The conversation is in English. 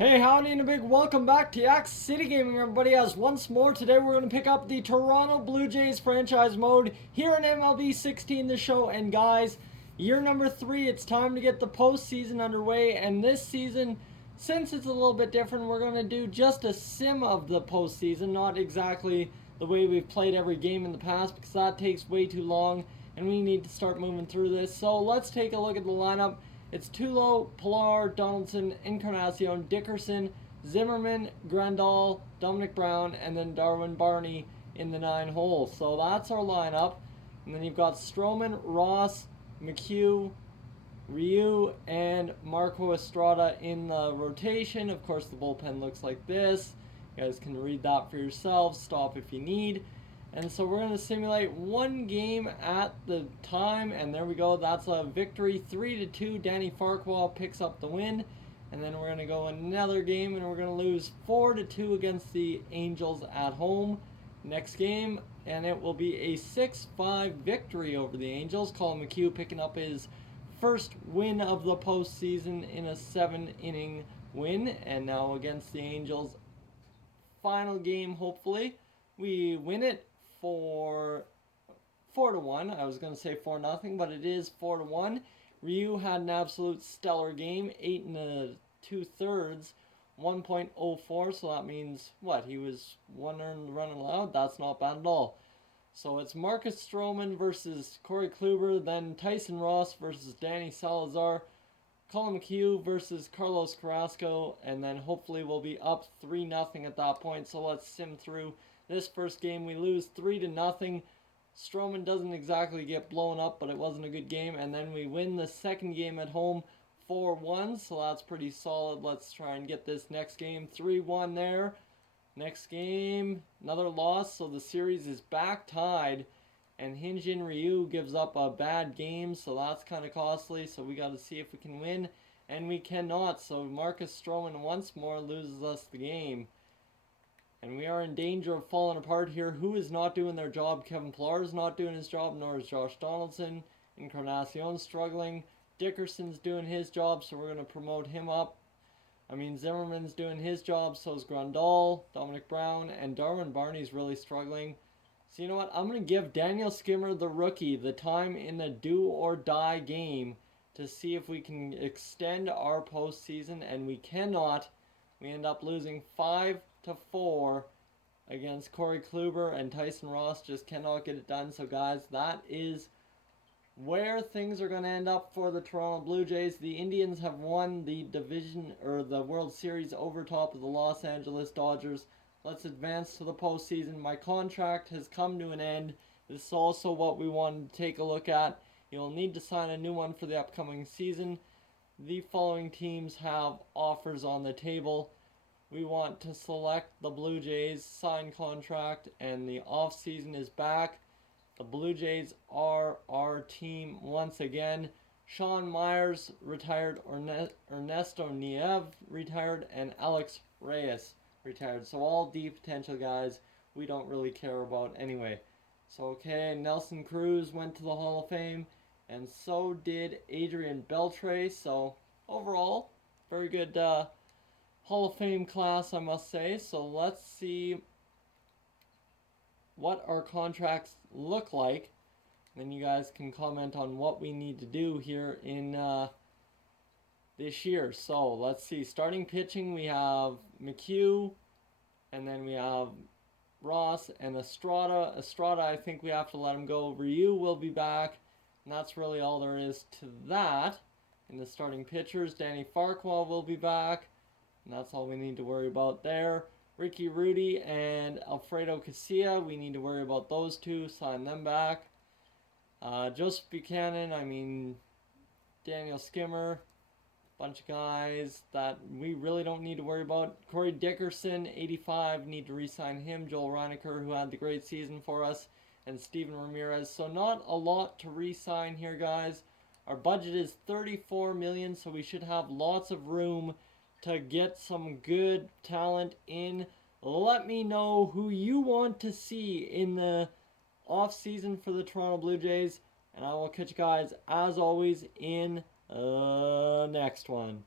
Hey, howdy and a big welcome back to Yak City Gaming, everybody. As once more, today we're going to pick up the Toronto Blue Jays franchise mode here in MLB 16, the show. And guys, year number 3, it's time to get the postseason underway. And this season, since it's a little bit different, we're going to do just a sim of the postseason, not exactly the way we've played every game in the past, because that takes way too long and we need to start moving through this. So let's take a look at the lineup. It's Tulo, Pilar, Donaldson, Encarnacion, Dickerson, Zimmerman, Grandal, Dominic Brown, and then Darwin Barney in the 9 holes. So that's our lineup. And then you've got Stroman, Ross, McHugh, Ryu, and Marco Estrada in the rotation. Of course, the bullpen looks like this. You guys can read that for yourselves. Stop if you need. And so we're going to simulate one game at the time, and there we go. That's a victory, 3-2. Danny Farquhar picks up the win, and then we're going to go another game, and we're going to lose 4-2 against the Angels at home. Next game, and it will be a 6-5 victory over the Angels. Colin McHugh picking up his first win of the postseason in a 7-inning win, and now against the Angels, final game. Hopefully, we win it for 4-1. I was going to say 4-0, but it is 4-1. Ryu had an absolute stellar game, 8 2/3, 1.04. So that means what? He was 1 earned run allowed. That's not bad at all. So it's Marcus Stroman versus Corey Kluber, then Tyson Ross versus Danny Salazar, Colin McHugh versus Carlos Carrasco, and then hopefully we'll be up 3-0 at that point. So let's sim through this first game. We lose 3-0. Stroman doesn't exactly get blown up, but it wasn't a good game. And then we win the second game at home 4-1, so that's pretty solid. Let's try and get this next game 3-1 there. Next game, another loss, so the series is back tied. And Hyunjin Ryu gives up a bad game, so that's kind of costly. So we got to see if we can win, and we cannot. So Marcus Stroman once more loses us the game. And we are in danger of falling apart here. Who is not doing their job? Kevin Pillar is not doing his job, nor is Josh Donaldson. Encarnacion struggling. Dickerson's doing his job, so we're going to promote him up. Zimmerman's doing his job, so is Grandal, Dominic Brown, and Darwin Barney's really struggling. So you know what? I'm going to give Daniel Skimmer, the rookie, the time in the do-or-die game to see if we can extend our postseason, and we cannot. We end up losing 5-4 against Corey Kluber, and Tyson Ross just cannot get it done. So guys, that is where things are going to end up for the Toronto Blue Jays. The Indians have won the division, or the World Series, over top of the Los Angeles Dodgers. Let's advance to the postseason. My contract has come to an end. This is also what we wanted to take a look at. You'll need to sign a new one for the upcoming season. The following teams have offers on the table. We want to select the Blue Jays, sign contract, and the off-season is back. The Blue Jays are our team once again. Sean Myers retired, Ernesto Nieves retired, and Alex Reyes retired. So all D potential guys we don't really care about anyway. So okay, Nelson Cruz went to the Hall of Fame, and so did Adrian Beltre. So overall, very good Hall of Fame class, I must say. So let's see what our contracts look like. Then you guys can comment on what we need to do here in this year. So let's see. Starting pitching, we have McHugh, and then we have Ross and Estrada. Estrada, I think we have to let him go. Ryu will be back, and that's really all there is to that. In the starting pitchers, Danny Farquhar will be back, and that's all we need to worry about there. Ricky Rudy and Alfredo Casilla, we need to worry about those two, sign them back. Joseph Buchanan, Daniel Skimmer, bunch of guys that we really don't need to worry about. Corey Dickerson, 85, need to re-sign him. Joel Reinecker, who had the great season for us, and Steven Ramirez. So not a lot to re-sign here, guys. Our budget is $34 million, so we should have lots of room to get some good talent in. Let me know who you want to see in the off-season for the Toronto Blue Jays, and I will catch you guys, as always, in next one.